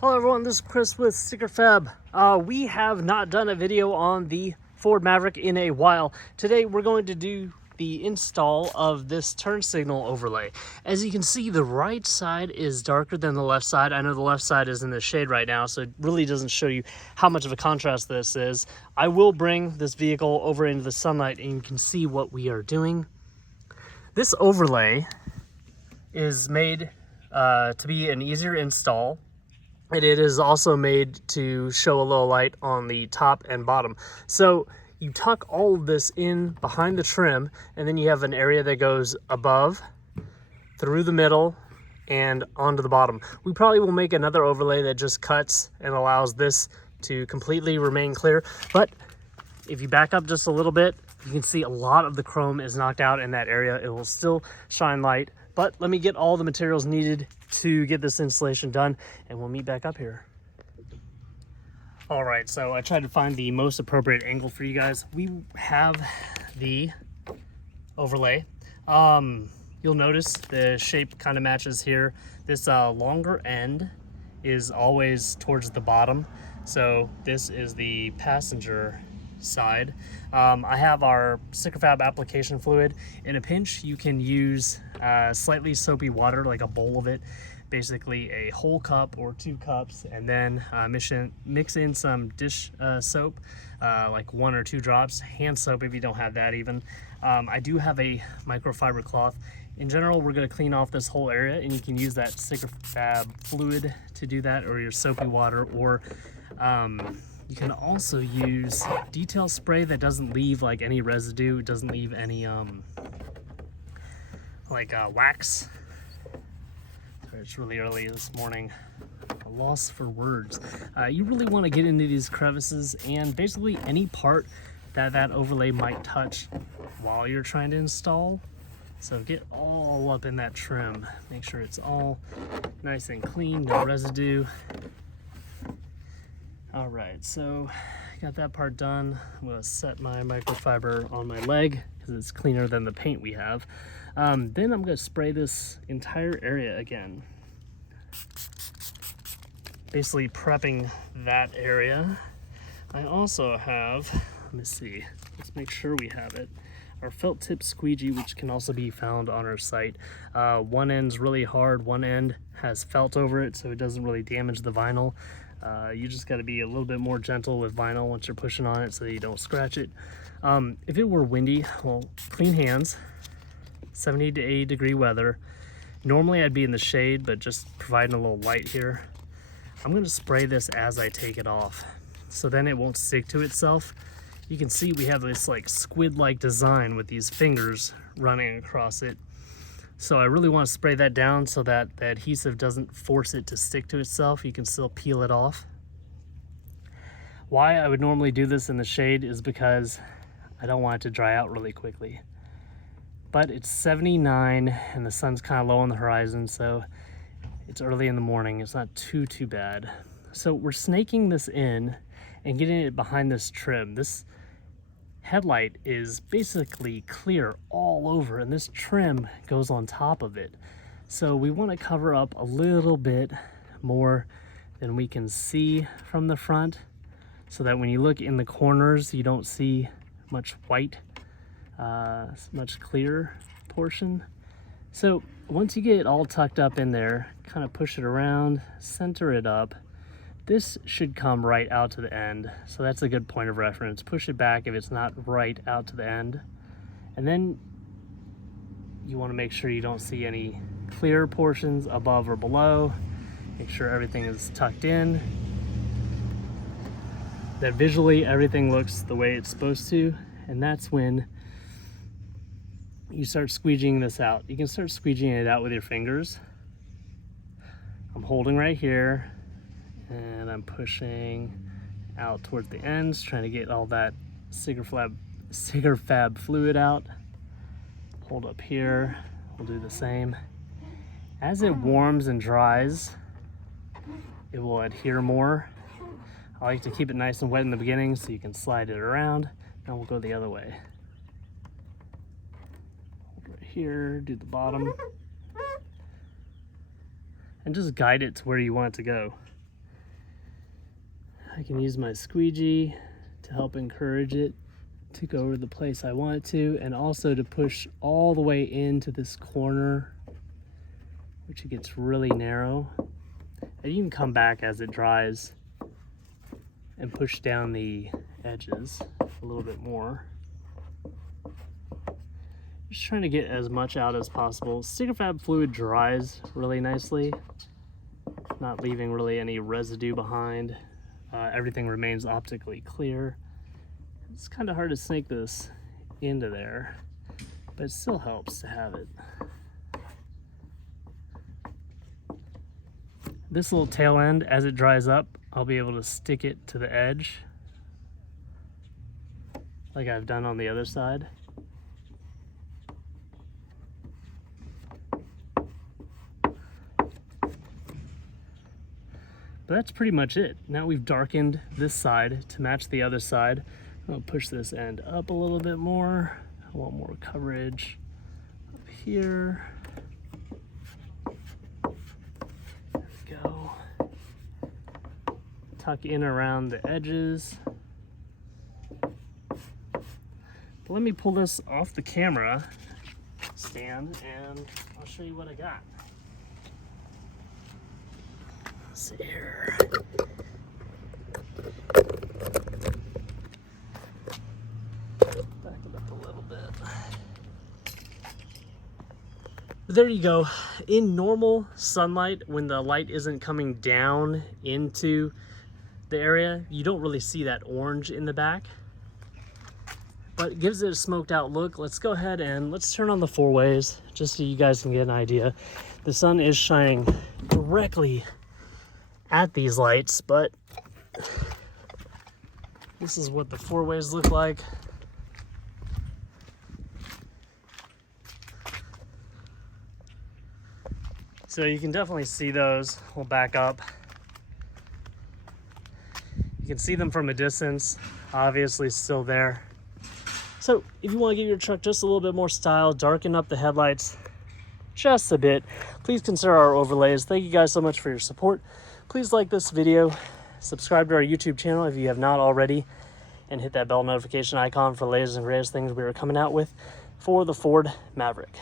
Hello everyone, this is Chris with Sticker Fab. We have not done a video on the Ford Maverick in a while. Today we're going to do the install of this turn signal overlay. As you can see, the right side is darker than the left side. I know the left side is in the shade right now, so it really doesn't show you how much of a contrast this is. I will bring this vehicle over into the sunlight and you can see what we are doing. This overlay is made to be an easier install. And it is also made to show a little light on the top and bottom. So you tuck all of this in behind the trim, and then you have an area that goes above, through the middle, and onto the bottom. We probably will make another overlay that just cuts and allows this to completely remain clear. But if you back up just a little bit, you can see a lot of the chrome is knocked out in that area. It will still shine light. But let me get all the materials needed to get this installation done, and we'll meet back up here. All right, so I tried to find the most appropriate angle for you guys. We have the overlay. You'll notice the shape kind of matches here. This longer end is always towards the bottom. So this is the passenger side. I have our Sticker Fab application fluid. In a pinch, you can use slightly soapy water, like a bowl of it, basically a whole cup or 2 cups, and then mix in some dish soap, like 1 or 2 drops, hand soap if you don't have that even. I do have a microfiber cloth. In general, we're going to clean off this whole area, and you can use that Sticker Fab fluid to do that, or your soapy water, or you can also use detail spray that doesn't leave like any residue. It doesn't leave any wax. Sorry, it's really early this morning. A loss for words. You really want to get into these crevices and basically any part that overlay might touch while you're trying to install. So get all up in that trim. Make sure it's all nice and clean, no residue. All right, so got that part done. I'm gonna set my microfiber on my leg because it's cleaner than the paint we have. Then I'm gonna spray this entire area again. Basically prepping that area. I also have, let me see, let's make sure we have it. Our felt tip squeegee, which can also be found on our site. One end's really hard, one end has felt over it, so it doesn't really damage the vinyl. You just got to be a little bit more gentle with vinyl once you're pushing on it so that you don't scratch it. If it were windy, well, clean hands, 70 to 80 degree weather. Normally I'd be in the shade, but just providing a little light here. I'm going to spray this as I take it off, so then it won't stick to itself. You can see we have this like squid-like design with these fingers running across it. So I really want to spray that down so that the adhesive doesn't force it to stick to itself. You can still peel it off. Why I would normally do this in the shade is because I don't want it to dry out really quickly. But it's 79 and the sun's kind of low on the horizon, so it's early in the morning. It's not too bad. So we're snaking this in and getting it behind this trim. This headlight is basically clear all over, and this trim goes on top of it. So we want to cover up a little bit more than we can see from the front, so that when you look in the corners, you don't see much white, much clear portion. So once you get it all tucked up in there, kind of push it around, center it up. This should come right out to the end, so that's a good point of reference. Push it back if it's not right out to the end. And then you want to make sure you don't see any clear portions above or below. Make sure everything is tucked in, that visually everything looks the way it's supposed to, and that's when you start squeegeeing this out. You can start squeegeeing it out with your fingers. I'm holding right here, and I'm pushing out towards the ends, trying to get all that Sticker Fab fluid out. Hold up here, we'll do the same. As it warms and dries, it will adhere more. I like to keep it nice and wet in the beginning so you can slide it around. Now we'll go the other way. Hold right here, do the bottom. And just guide it to where you want it to go. I can use my squeegee to help encourage it to go to the place I want it to, and also to push all the way into this corner, which it gets really narrow. And you can come back as it dries and push down the edges a little bit more. Just trying to get as much out as possible. Sticker fab fluid dries really nicely, not leaving really any residue behind. Everything remains optically clear. It's kind of hard to snake this into there, but it still helps to have it. This little tail end, as it dries up, I'll be able to stick it to the edge like I've done on the other side. But that's pretty much it. Now we've darkened this side to match the other side. I'll push this end up a little bit more. I want more coverage up here. There we go. Tuck in around the edges. But let me pull this off the camera stand and I'll show you what I got. Let's see here. There you go. In normal sunlight, when the light isn't coming down into the area, you don't really see that orange in the back, but it gives it a smoked out look. Let's go ahead and let's turn on the 4-ways just so you guys can get an idea. The sun is shining directly at these lights, but this is what the 4-ways look like. So you can definitely see those. We'll back up. You can see them from a distance, obviously still there. So if you want to give your truck just a little bit more style, darken up the headlights just a bit, please consider our overlays. Thank you guys so much for your support. Please like this video, subscribe to our YouTube channel if you have not already, and hit that bell notification icon for the latest and greatest things we are coming out with for the Ford Maverick.